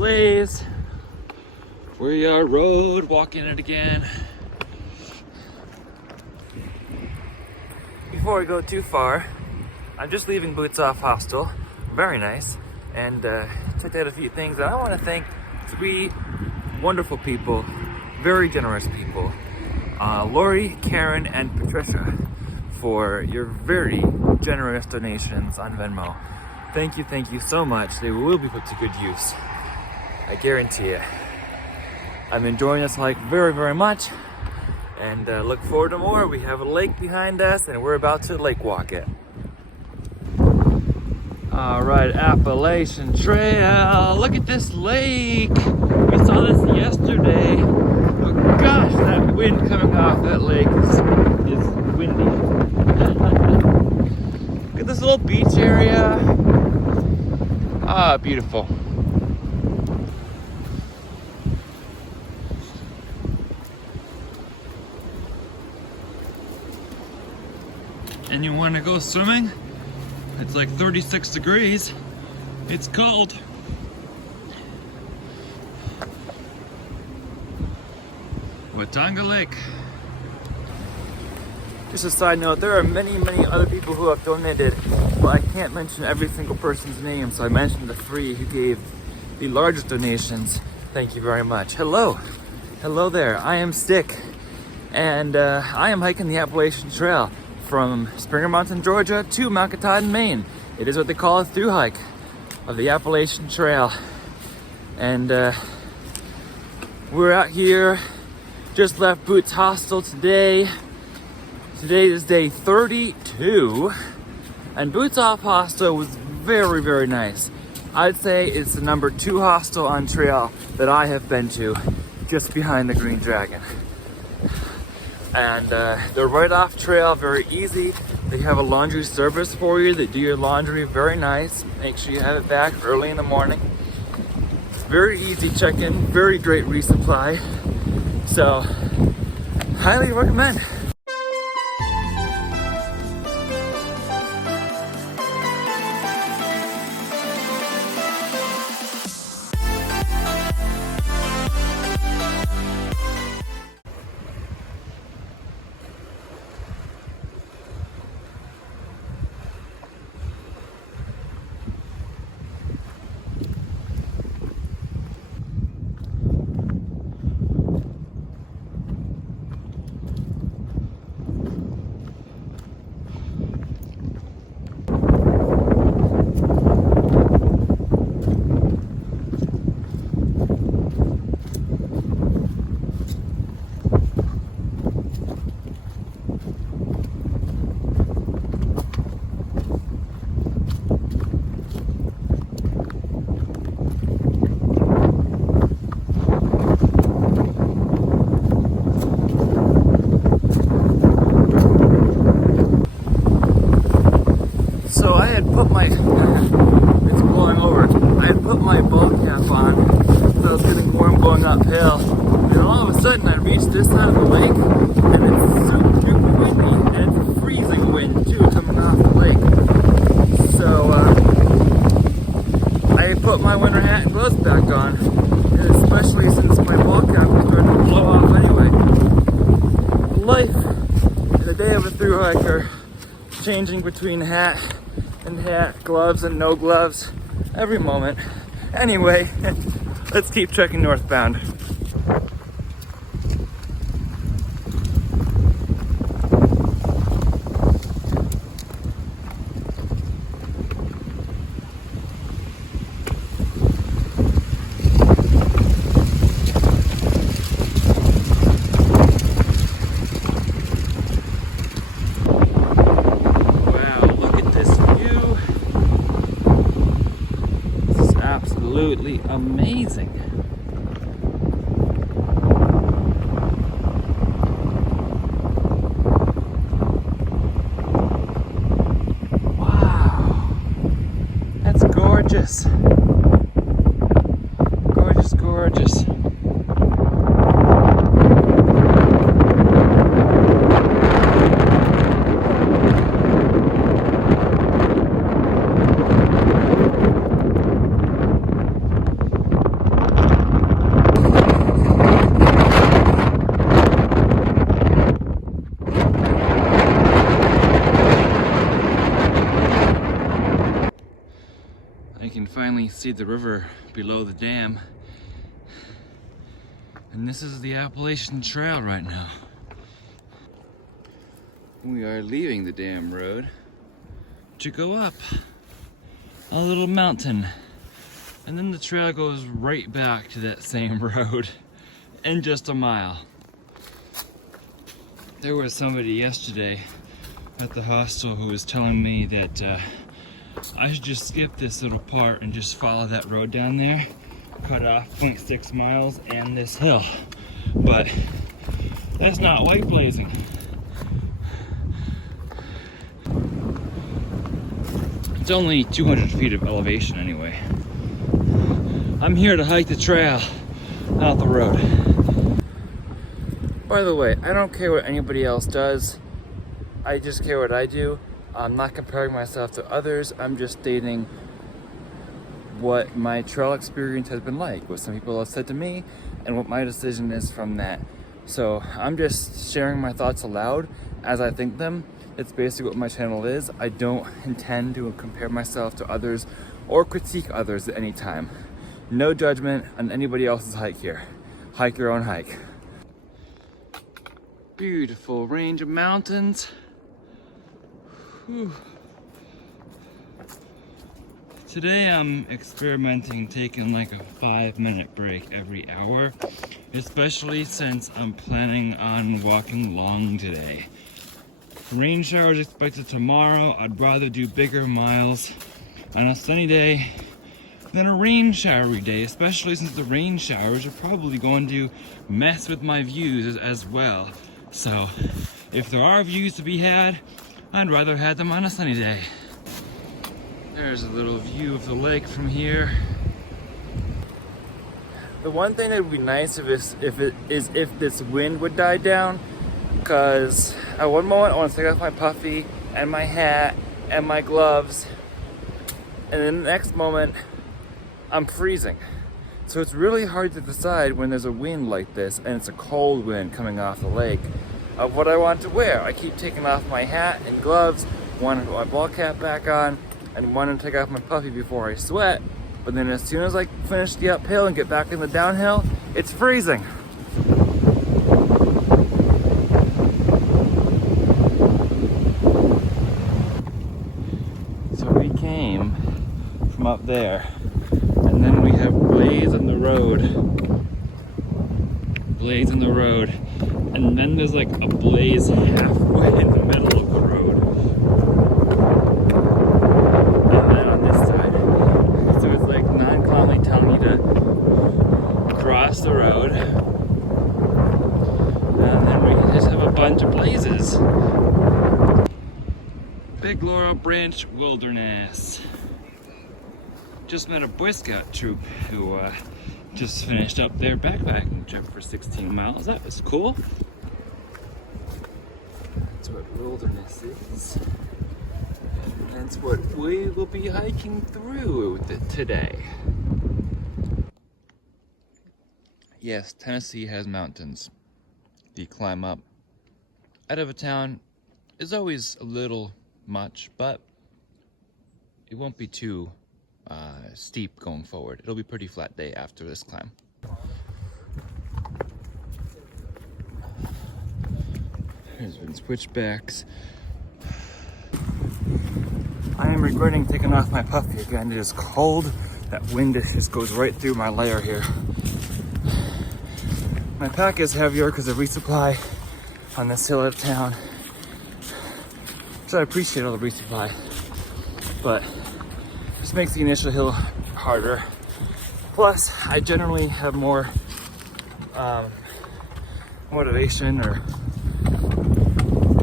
Blaze. We are road walking it again. Before we go too far, I'm just leaving Boots Off Hostel. Very nice. And checked out a few things. And I want to thank 3 wonderful people, very generous people. Lori, Karen, and Patricia for your very generous donations on Venmo. Thank you so much. They will be put to good use. I guarantee it. I'm enjoying this hike very, very much and look forward to more. We have a lake behind us and we're about to lake walk it. All right, Appalachian Trail. Look at this lake. We saw this yesterday. Oh gosh, that wind coming off that lake is windy. Look at this little beach area. Ah, beautiful. And you want to go swimming? It's like 36 degrees. It's cold. Watanga Lake. Just a side note, there are many other people who have donated, but I can't mention every single person's name, so I mentioned the 3 who gave the largest donations. Thank you very much. Hello there. I am Stick, and I am hiking the Appalachian Trail from Springer Mountain, Georgia to Mount Katahdin, Maine. It is what they call a thru-hike of the Appalachian Trail. And we're out here, just left Boots Hostel today. Today is day 32, and Boots Off Hostel was very, very nice. I'd say it's the number 2 hostel on trail that I have been to, just behind the Green Dragon. And they're right off trail, very easy. They have a laundry service for you. They do your laundry very nice. Make sure you have it back early in the morning. It's very easy check-in, very great resupply. So, highly recommend. It's blowing over. I had put my boat cap on, so I was getting warm going uphill. And all of a sudden I reached this side of the lake, and it's super windy, and it's a freezing wind too coming off the lake. So I put my winter hat and gloves back on, and especially since my boat cap was starting to blow off anyway. Life in the day of a thru-hiker, changing between hat and hat, gloves and no gloves, every moment. Anyway, let's keep trekking northbound. Absolutely amazing. Wow, that's gorgeous. Gorgeous, gorgeous. finally see the river below the dam. And this is the Appalachian Trail right now. We are leaving the dam road to go up a little mountain. And then the trail goes right back to that same road in just a mile. There was somebody yesterday at the hostel who was telling me that I should just skip this little part and just follow that road down there, cut off 0.6 miles and this hill. But that's not white blazing. It's only 200 feet of elevation anyway. I'm here to hike the trail, not the road. By the way, I don't care what anybody else does. I just care what I do. I'm not comparing myself to others. I'm just stating what my trail experience has been like, what some people have said to me, and what my decision is from that. So I'm just sharing my thoughts aloud as I think them. It's basically what my channel is. I don't intend to compare myself to others or critique others at any time. No judgment on anybody else's hike here. Hike your own hike. Beautiful range of mountains. Whew. Today I'm experimenting taking like a 5-minute break every hour, especially since I'm planning on walking long today. Rain showers expected tomorrow. I'd rather do bigger miles on a sunny day than a rain showery day, especially since the rain showers are probably going to mess with my views as well. So if there are views to be had, I'd rather have them on a sunny day. There's a little view of the lake from here. The one thing that would be nice if this wind would die down, because at one moment I want to take off my puffy and my hat and my gloves, and then the next moment I'm freezing. So it's really hard to decide when there's a wind like this and it's a cold wind coming off the lake of what I want to wear. I keep taking off my hat and gloves, want to put my ball cap back on, and want to take off my puffy before I sweat. But then as soon as I finish the uphill and get back in the downhill, it's freezing. So we came from up there, and then we have blaze on the road. Blaze on the road. And then there's like a blaze halfway in the middle of the road. And then on this side. So it's like non-calmly telling you to cross the road. And then we just have a bunch of blazes. Big Laurel Branch Wilderness. Just met a Boy Scout troop who just finished up their backpacking trip for 16 miles. That was cool. That's what wilderness is. And that's what we will be hiking through today. Yes, Tennessee has mountains. The climb up out of a town is always a little much, but it won't be too steep going forward. It'll be a pretty flat day after this climb. There's been switchbacks. I am regretting taking off my puffy again. It is cold. That wind just goes right through my layer here. My pack is heavier because of resupply on this hill of town. So I appreciate all the resupply, but just makes the initial hill harder. Plus, I generally have more motivation or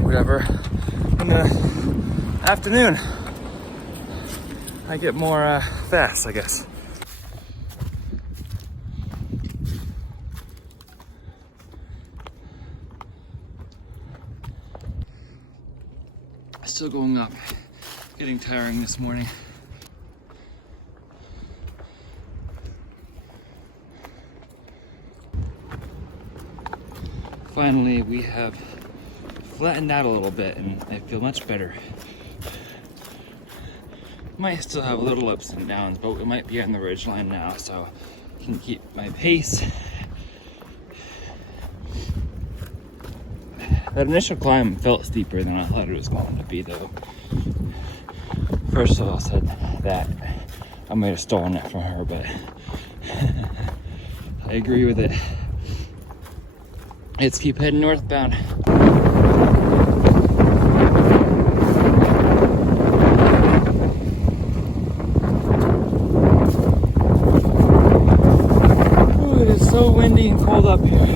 whatever in the afternoon. I get more fast, I guess. Still going up. Getting tiring this morning. Finally, we have flattened out a little bit and I feel much better. Might still have little ups and downs, but we might be on the ridgeline now, so I can keep my pace. That initial climb felt steeper than I thought it was going to be, though. First of all, said that I might have stolen it from her, but I agree with it. Let's keep heading northbound. Ooh, it is so windy and cold up here.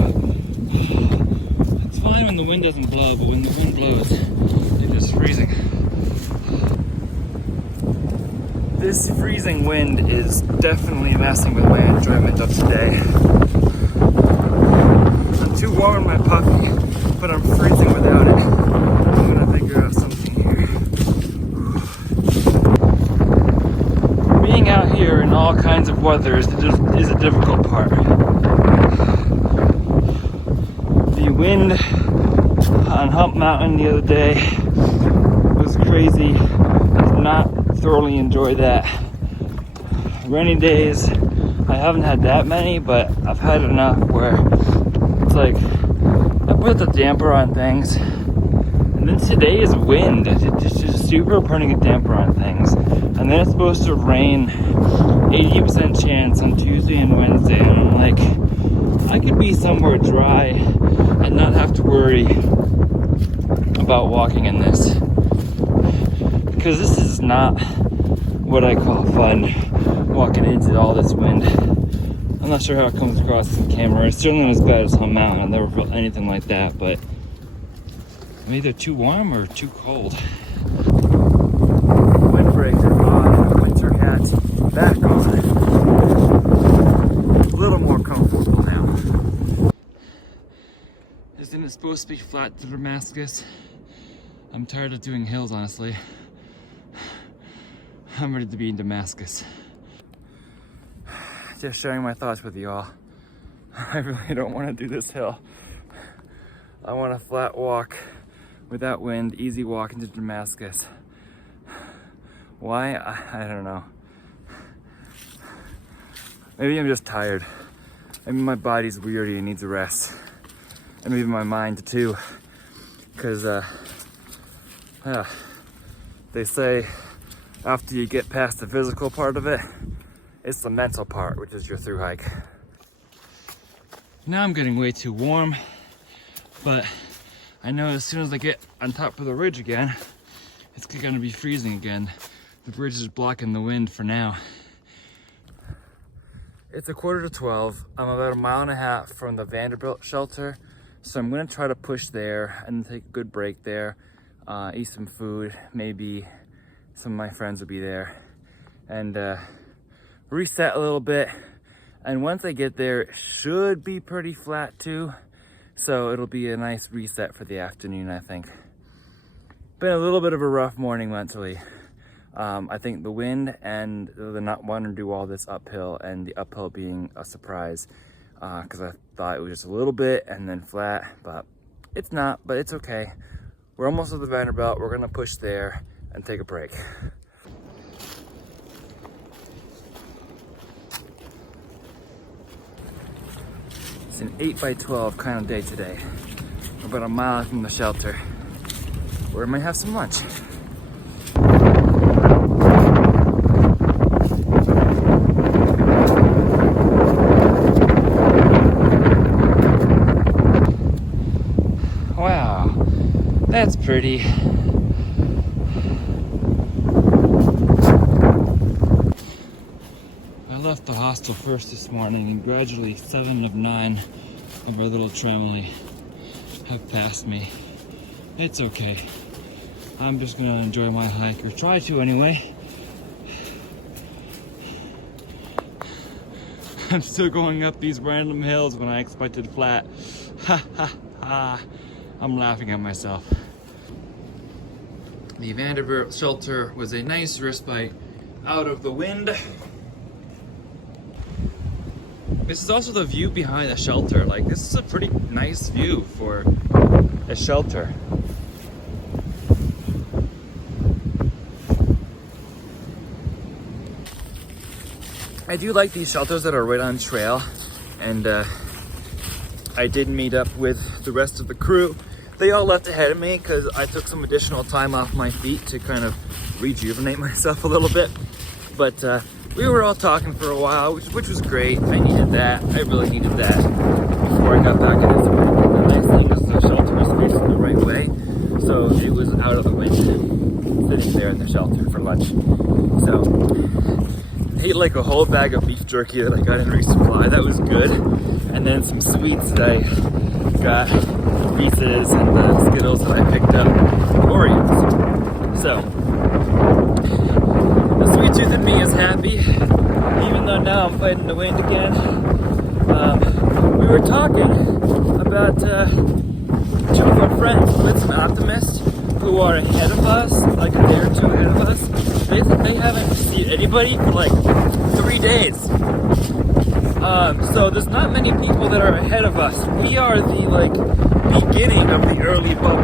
It's fine when the wind doesn't blow, but when the wind blows, it is freezing. This freezing wind is definitely messing with my enjoyment of today. I'm too warm in my puppy, but I'm freezing without it. I'm gonna figure out something here. Being out here in all kinds of weather is a difficult part. The wind on Hump Mountain the other day was crazy. I did not thoroughly enjoy that. Rainy days, I haven't had that many, but I've had enough where it's like I put the damper on things, and then today's wind, it's just super putting a damper on things, and then it's supposed to rain 80% chance on Tuesday and Wednesday, and I'm like, I could be somewhere dry and not have to worry about walking in this, because this is not what I call fun, walking into all this wind. I'm not sure how it comes across on camera. It's certainly not as bad as Hum Mountain. I've never felt anything like that, but I'm either too warm or too cold. Windbreaker on, winter hat back on. A little more comfortable now. Isn't it supposed to be flat to Damascus? I'm tired of doing hills, honestly. I'm ready to be in Damascus. Just sharing my thoughts with you all. I really don't want to do this hill. I want a flat walk without wind, easy walk into Damascus. Why? I don't know. Maybe I'm just tired. Maybe my body's weirdy and needs a rest. And maybe my mind too. Because they say after you get past the physical part of it, it's the mental part, which is your through hike. Now I'm getting way too warm, but I know as soon as I get on top of the ridge again, it's gonna be freezing again. The bridge is blocking the wind for now. It's 11:45. I'm about 1.5 miles from the Vanderbilt shelter, so I'm gonna try to push there and take a good break there, eat some food, maybe some of my friends will be there, and reset a little bit. And once I get there, it should be pretty flat too, so it'll be a nice reset for the afternoon, I think. Been a little bit of a rough morning mentally. I think the wind and the not wanting to do all this uphill, and the uphill being a surprise, because I thought it was just a little bit and then flat, but it's not, but it's okay. We're almost at the Vanderbilt. We're gonna push there and take a break. It's an 8x12 kind of day today. We're about 1 mile from the shelter, where we might have some lunch. Wow, that's pretty. I left the hostel first this morning, and gradually 7 of 9 of our little tramily have passed me. It's okay. I'm just gonna enjoy my hike, or try to anyway. I'm still going up these random hills when I expected flat. Ha ha ha. I'm laughing at myself. The Vanderbilt shelter was a nice respite out of the wind. This is also the view behind the shelter. Like, this is a pretty nice view for a shelter. I do like these shelters that are right on trail, and I did meet up with the rest of the crew. They all left ahead of me because I took some additional time off my feet to kind of rejuvenate myself a little bit. But we were all talking for a while, which was great. I needed that. I really needed that before I got back in this way. The nice thing is the shelter is facing the right way, so it was out of the wind, sitting there in the shelter for lunch. So I ate like a whole bag of beef jerky that I got in resupply. That was good. And then some sweets that I got, Reese's and the Skittles that I picked up, Oreos. So the sweet tooth in me is happy, even though now I'm fighting the wind again. We were talking about two of our friends, with some optimists, who are ahead of us, like a day or two ahead of us. They haven't seen anybody for like 3 days. So there's not many people that are ahead of us. We are the beginning of the early bubble.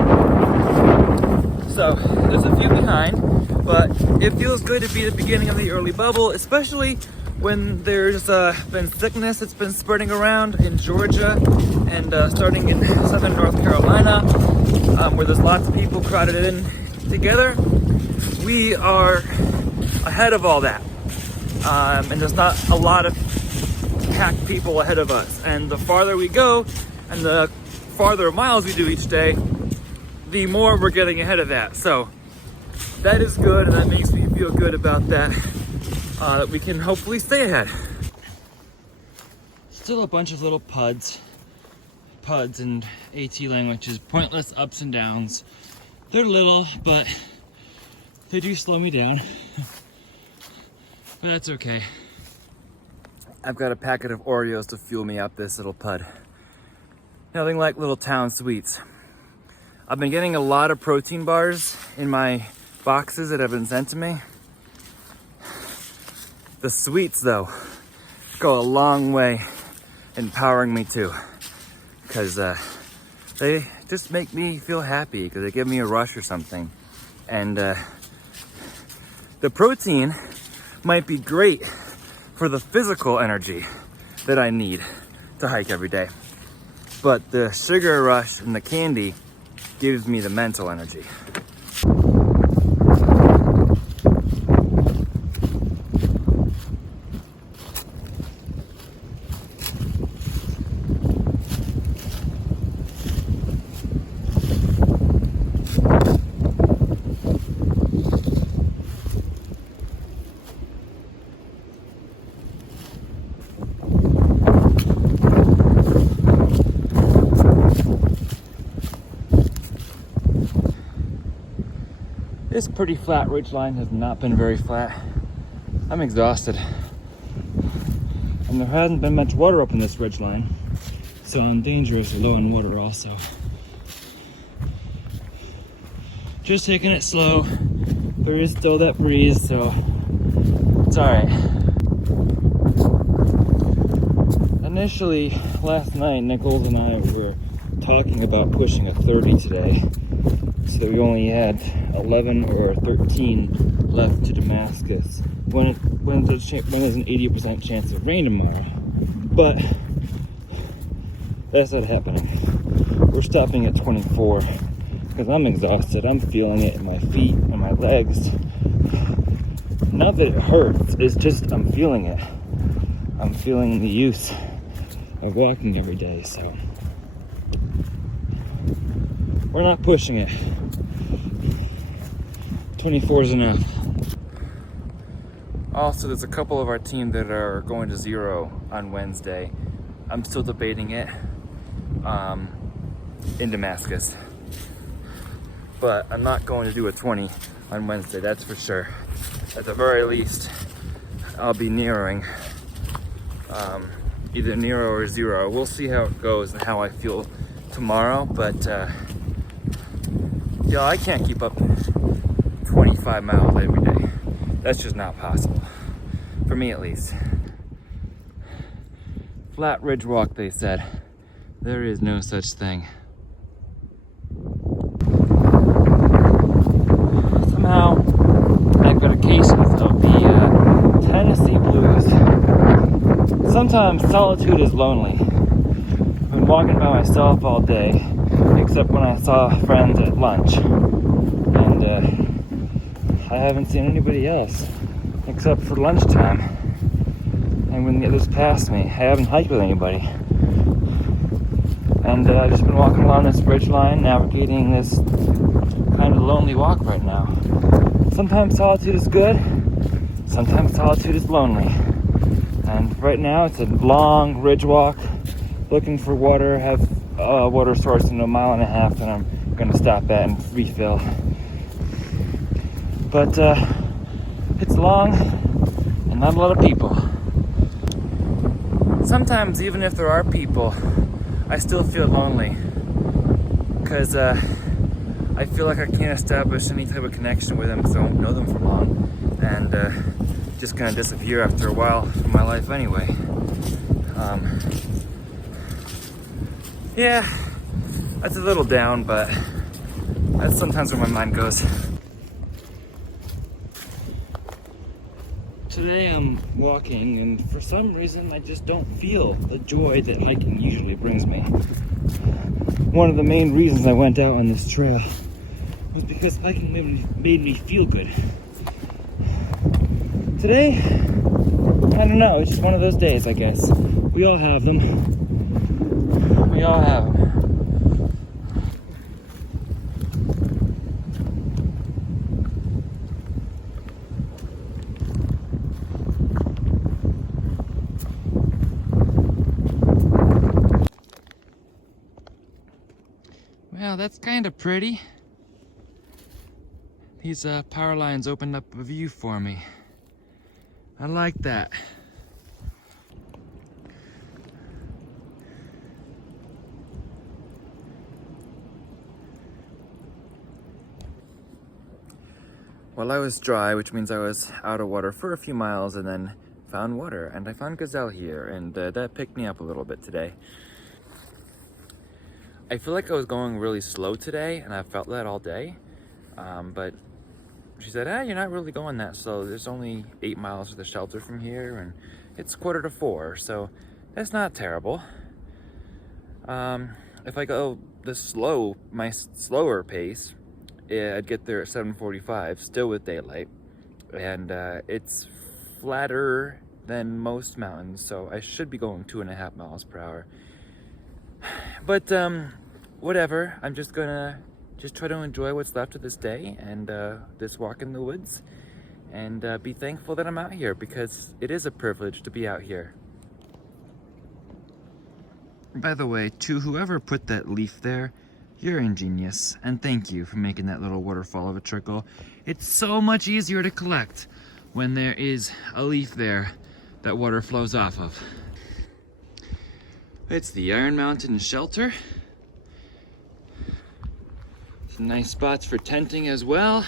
So there's a few behind, but it feels good to be the beginning of the early bubble, especially when there's been sickness that's been spreading around in Georgia and starting in southern North Carolina, where there's lots of people crowded in together. We are ahead of all that, and there's not a lot of packed people ahead of us. And the farther we go and the farther miles we do each day, the more we're getting ahead of that. So that is good, and that makes me feel good about that, that we can hopefully stay ahead. Still a bunch of little puds and AT languages, pointless ups and downs. They're little, but they do slow me down. But that's okay. I've got a packet of Oreos to fuel me up this little pud. Nothing like little town sweets. I've been getting a lot of protein bars in my boxes that have been sent to me. The sweets, though, go a long way in powering me too, because they just make me feel happy, because they give me a rush or something. And the protein might be great for the physical energy that I need to hike every day, but the sugar rush and the candy gives me the mental energy. This pretty flat ridge line has not been very flat. I'm exhausted. And there hasn't been much water up in this ridge line, so I'm dangerously low on water also. Just taking it slow. There is still that breeze, so it's alright. Initially, last night, Nichols and I were talking about pushing a 30 today. So we only had 11 or 13 left to Damascus when there's an 80% chance of rain tomorrow. But that's not happening. We're stopping at 24 because I'm exhausted. I'm feeling it in my feet and my legs. Not that it hurts, it's just I'm feeling it. I'm feeling the use of walking every day, so we're not pushing it. 24 is enough. Also, there's a couple of our team that are going to 0 on Wednesday. I'm still debating it in Damascus. But I'm not going to do a 20 on Wednesday, that's for sure. At the very least, I'll be nearing either 0 or 0. We'll see how it goes and how I feel tomorrow, but yeah, I can't keep up 25 miles every day. That's just not possible. For me, at least. Flat ridge walk, they said. There is no such thing. Somehow, I've got a case of the Tennessee blues. Sometimes solitude is lonely. I've been walking by myself all day, except when I saw friends at lunch. And I haven't seen anybody else, except for lunchtime. And when the others passed me, I haven't hiked with anybody. And I've just been walking along this ridge line, navigating this kind of lonely walk right now. Sometimes solitude is good, sometimes solitude is lonely. And right now it's a long ridge walk, looking for water, have a water source in 1.5 miles that I'm going to stop at and refill. But it's long and not a lot of people. Sometimes even if there are people, I still feel lonely because I feel like I can't establish any type of connection with them because I won't know them for long, and just kind of disappear after a while from my life anyway. Yeah, that's a little down, but that's sometimes where my mind goes. Today I'm walking, and for some reason I just don't feel the joy that hiking usually brings me. One of the main reasons I went out on this trail was because hiking made me feel good. Today, I don't know, it's just one of those days, I guess. We all have them. We all have them. Well, that's kind of pretty. These power lines opened up a view for me. I like that. Well, I was dry, which means I was out of water for a few miles and then found water. And I found gazelle here, and that picked me up a little bit today. I feel like I was going really slow today, and I felt that all day. But she said, you're not really going that slow. There's only 8 miles to the shelter from here, and it's 3:45, so that's not terrible. If I go my slower pace, I'd get there at 7:45, still with daylight, and it's flatter than most mountains, so I should be going 2.5 miles per hour. But whatever, I'm just gonna try to enjoy what's left of this day and this walk in the woods, and be thankful that I'm out here, because it is a privilege to be out here. By the way, to whoever put that leaf there, you're ingenious, and thank you for making that little waterfall of a trickle. It's so much easier to collect when there is a leaf there that water flows off of. It's the Iron Mountain Shelter. Some nice spots for tenting as well.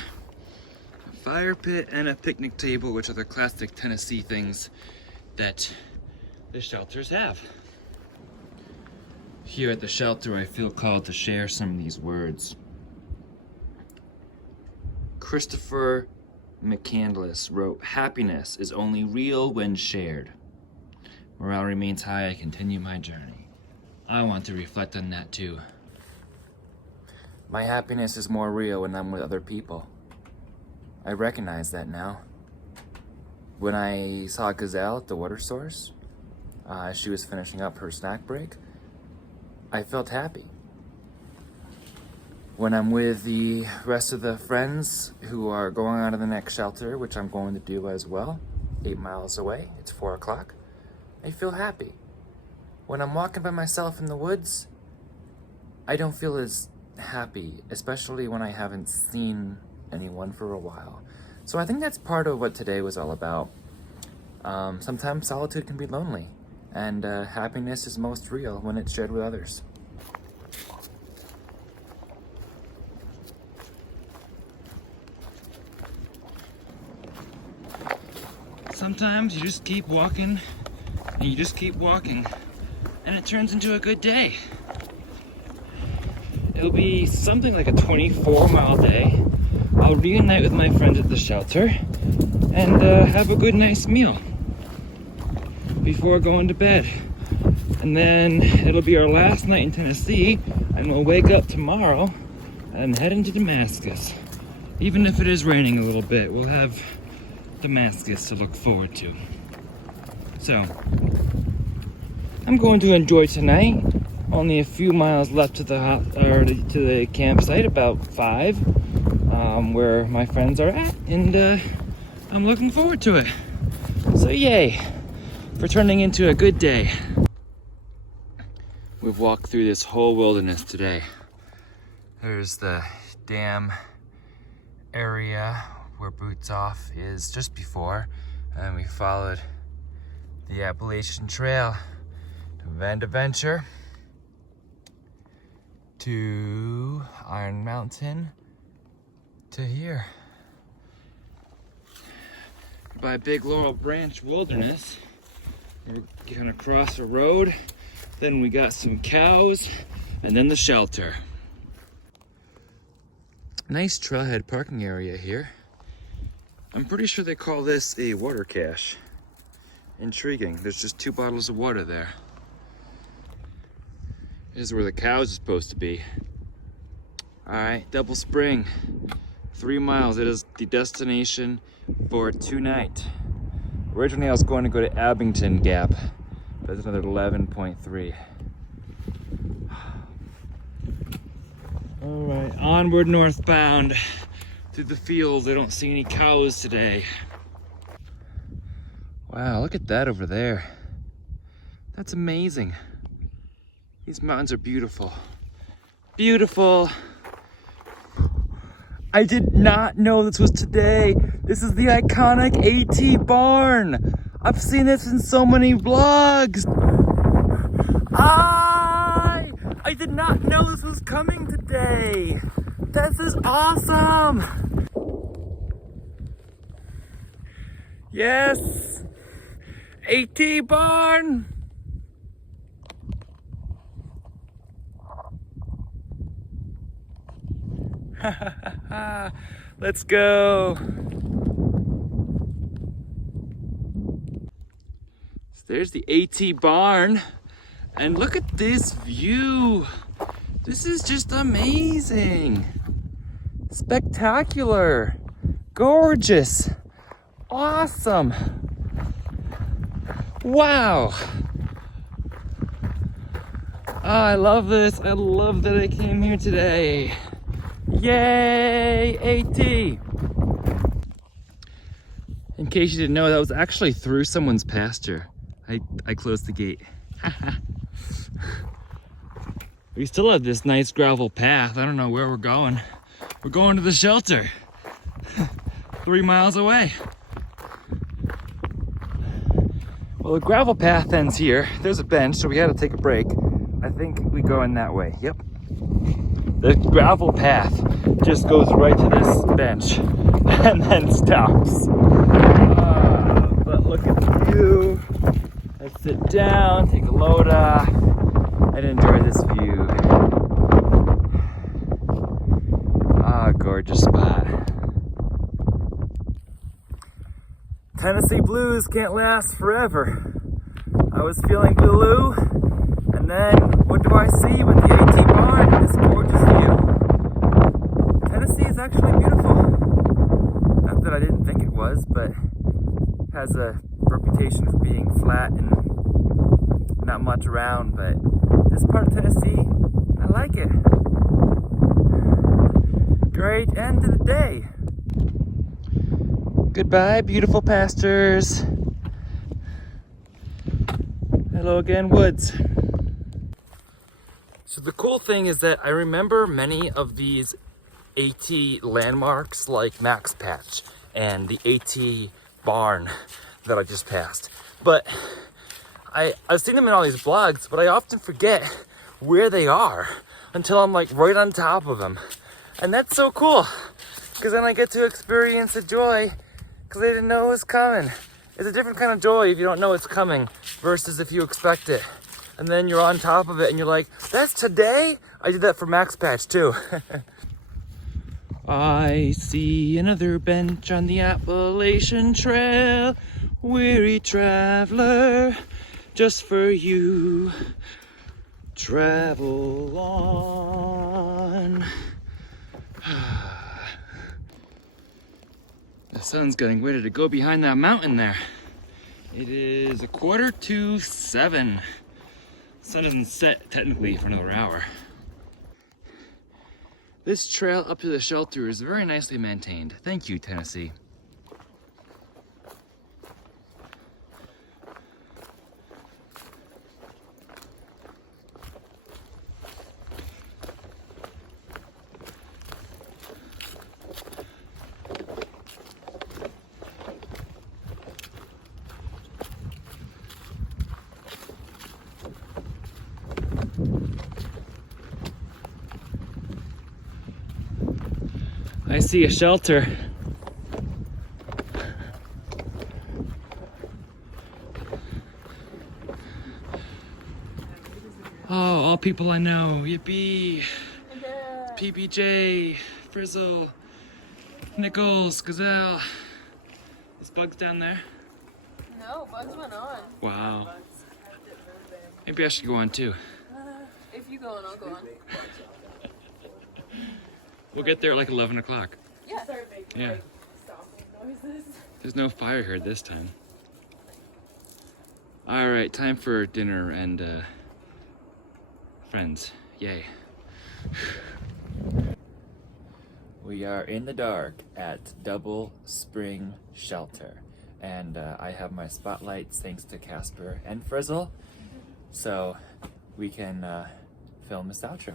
A fire pit and a picnic table, which are the classic Tennessee things that the shelters have. Here at the shelter, I feel called to share some of these words. Christopher McCandless wrote, "Happiness is only real when shared. Morale remains high, I continue my journey." I want to reflect on that too. My happiness is more real when I'm with other people. I recognize that now. When I saw Gazelle at the water source, she was finishing up her snack break, I felt happy. When I'm with the rest of the friends who are going on to the next shelter, which I'm going to do as well, 8 miles away, it's 4 o'clock, I feel happy. When I'm walking by myself in the woods, I don't feel as happy, especially when I haven't seen anyone for a while. So I think that's part of what today was all about. Sometimes solitude can be lonely, and happiness is most real when it's shared with others. Sometimes you just keep walking, and you just keep walking, and it turns into a good day. It'll be something like a 24-mile day. I'll reunite with my friends at the shelter and have a good, nice meal. before going to bed. And then it'll be our last night in Tennessee, and we'll wake up tomorrow and head into Damascus. Even if it is raining a little bit, we'll have Damascus to look forward to. So, I'm going to enjoy tonight. Only a few miles left to the campsite, about 5, where my friends are at, and I'm looking forward to it. So yay, for turning into a good day. We've walked through this whole wilderness today. There's the dam area where Boots Off is just before, and we followed the Appalachian Trail to Vanderventure, to Iron Mountain, to here. By Big Laurel Branch Wilderness, we're gonna cross a road, then we got some cows, and then the shelter. Nice trailhead parking area here. I'm pretty sure they call this a water cache. Intriguing. There's just 2 bottles of water there. This is where the cows are supposed to be. Alright, Double Spring. 3 miles. It is the destination for tonight. Originally I was going to go to Abington Gap. That's another 11.3. Alright, onward northbound through the fields. I don't see any cows today. Wow, look at that over there. That's amazing. These mountains are beautiful. Beautiful. I did not know this was today. This is the iconic AT barn. I've seen this in so many vlogs. I did not know this was coming today. This is awesome. Yes. AT barn. Let's go. So there's the AT barn, and look at this view. This is just amazing. Spectacular. Gorgeous. Awesome. Wow. Oh, I love this. I love that I came here today. Yay, AT! In case you didn't know, that was actually through someone's pasture. I closed the gate. We still have this nice gravel path. I don't know where we're going. We're going to the shelter. 3 miles away. Well, the gravel path ends here. There's a bench, so we had to take a break. I think we go in that way. Yep. The gravel path just goes right to this bench and then stops. But look at the view. Let's sit down, take a loda, and enjoy this view. Gorgeous spot. Tennessee blues can't last forever. I was feeling blue, and then what do I see with the AT barn and this gorgeous view? Tennessee is actually beautiful. Not that I didn't think it was, but it has a reputation for being flat and not much around, but this part of Tennessee, I like it. Great end of the day. Goodbye, beautiful pastures. Hello again, woods. So the cool thing is that I remember many of these AT landmarks like Max Patch and the AT barn that I just passed. But I've seen them in all these vlogs, but I often forget where they are until I'm like right on top of them. And that's so cool, because then I get to experience the joy because I didn't know it was coming. It's a different kind of joy if you don't know it's coming versus if you expect it. And then you're on top of it and you're like, that's today? I did that for Max Patch too. I see another bench on the Appalachian Trail. Weary traveler, just for you. Travel on. The sun's getting ready to go behind that mountain there. It is 6:45. Sun doesn't set technically for another hour. This trail up to the shelter is very nicely maintained. Thank you, Tennessee. I see a shelter. Oh, all people I know. Yippee! PBJ, Frizzle, Nichols, Gazelle. There's bugs down there. No, bugs went on. Wow. Maybe I should go on too. If you go on, I'll go on. We'll get there at like 11 o'clock. Yeah. Yeah. There's no fire here this time. All right, time for dinner and friends. Yay. We are in the dark at Double Spring Shelter. And I have my spotlights thanks to Casper and Frizzle. So we can film this outro.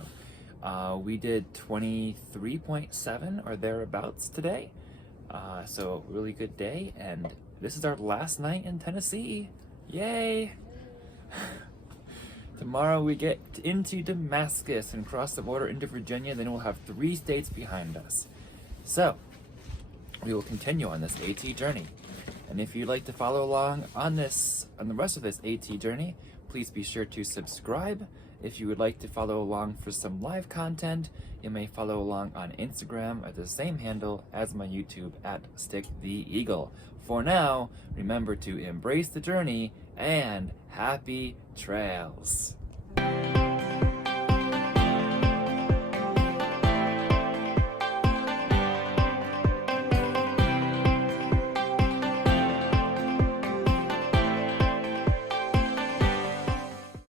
We did 23.7 or thereabouts today. So really good day, and this is our last night in Tennessee. Yay! Tomorrow we get into Damascus and cross the border into Virginia, then we'll have 3 states behind us. So, we will continue on this AT journey. And if you'd like to follow along on the rest of this AT journey, please be sure to subscribe. If you would like to follow along for some live content, you may follow along on Instagram at the same handle as my YouTube at Stick the Eagle. For now, remember to embrace the journey and happy trails.